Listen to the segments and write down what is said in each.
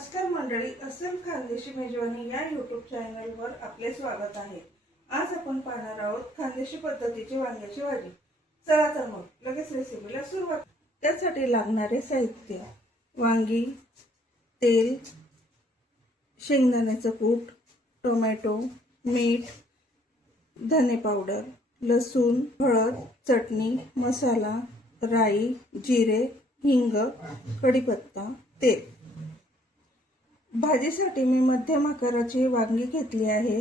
नमस्कार मंडळी, अस्सल खानदेशी मेजवानी या यूट्यूब चॅनलवर आपले स्वागत आहे। आज आपण पाहणार आहोत खानदेशी पद्धतीची वांग्याची भाजी। चला तर मग लगेच रेसिपीला सुरुवात। त्यासाठी लागणारे साहित्य: वांगी, तेल, शेंगदाण्याचं कूट, टोमॅटो, मीठ, धने पावडर, लसूण, हळद, चटणी, मसाला, राई, जिरे, हिंग, कढीपत्ता, तेल। भाजीसाठी मी मध्यम आकाराची वांगी घेतली आहे।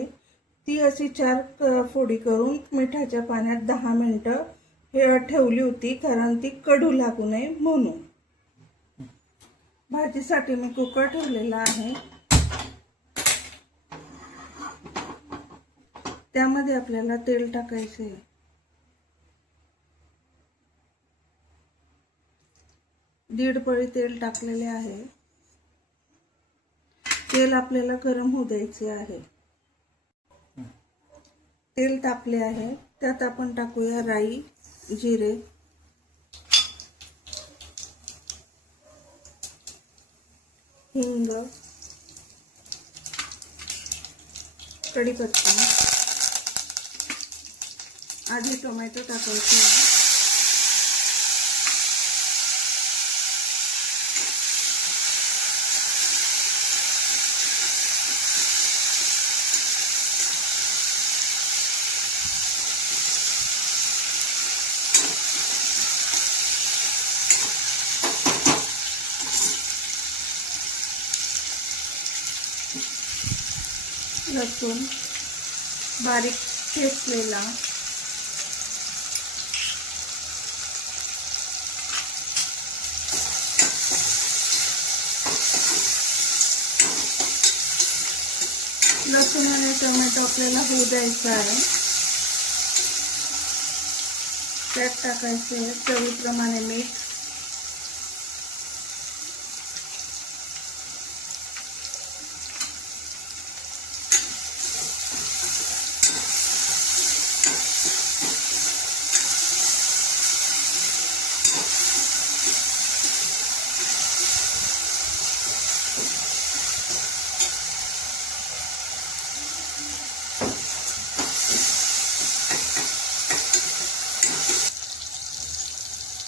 ती अशी 4 फोडी करून मिठाच्या पाण्यात 10 मिनिटं ठेवली होती, कारण ती कडू लागू नये म्हणून। भाजीसाठी मी कुकर ठेवलेला आहे। त्यामध्ये आपल्याला तेल टाकायचे आहे। दीड पळी तेल टाकलेले आहे। तेल आपल्याला गरम होऊ द्यायचे आहे। तेल तापले आहे, त्यात आपण टाकूया राई, जिरे, हिंग, कढीपत्ता। आधी टोमॅटो टाकायचे आहे। लसूण बारीक ठेचलेला, लसूण आणि टोमॅटो आपल्याला होऊ द्यायचा आहे। त्यात टाकायचे चवीप्रमाणे मीठ,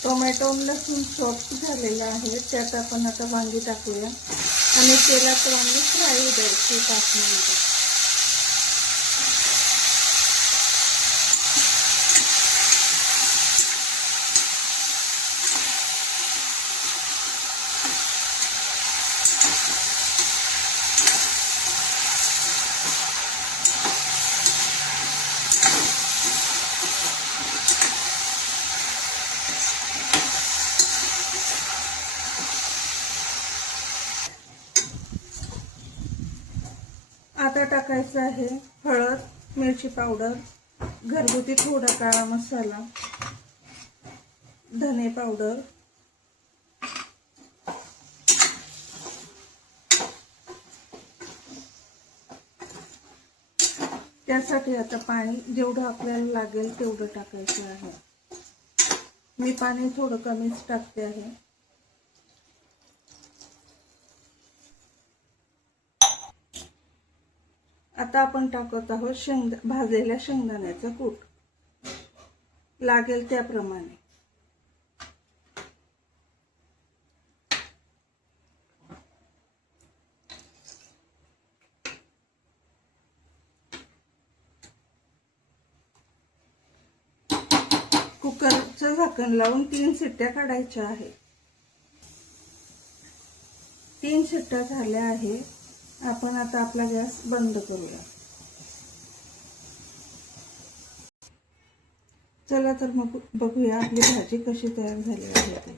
टोमॅटो लसूण सॉफ्ट झालेला आहे। त्यात आपण आता वांगी टाकूया आणि तेलात वांगी फ्राय होऊ द्यायची 5 मिनिटं। आता टाकायचं आहे हळद, मिरची पावडर, घरगुती थोडा काळा मसाला, धने पावडर, त्यासाठी आता पाणी जेवढं आपल्याला लागेल तेवढं टाकायचं आहे। मी पाणी थोडं कमीच टाकते आहे। आता आपण टाकत आहोत भाजलेल्या शेंगदाण्याचा कूट, लागेल त्याप्रमाणे। कुकरचं झाकण लावून 3 शिट्ट्या काढायच्या आहेत। 3 शिट्ट्या झाल्या आहे। आपण आता आपला गॅस बंद करूया। चला तर मग बघूया आपली भाजी कशी तयार झाली आहे ते।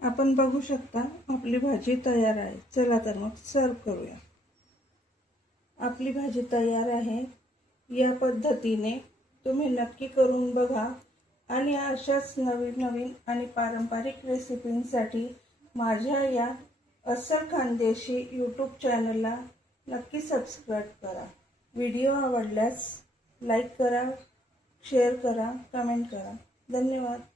आपण बघू शकता आपली भाजी तयार आहे। चला तर मग सर्व करूया। आपली भाजी तयार आहे। या पद्धतीने तुम्ही नक्की करून बघा आणि अशाच नवीन आणि पारंपरिक रेसिपींसाठी माझ्या या अस्सल खानदेशी यूट्यूब चॅनलला नक्की सबस्क्राइब करा। व्हिडिओ आवडल्यास लाईक करा, शेअर करा, कमेंट करा. धन्यवाद.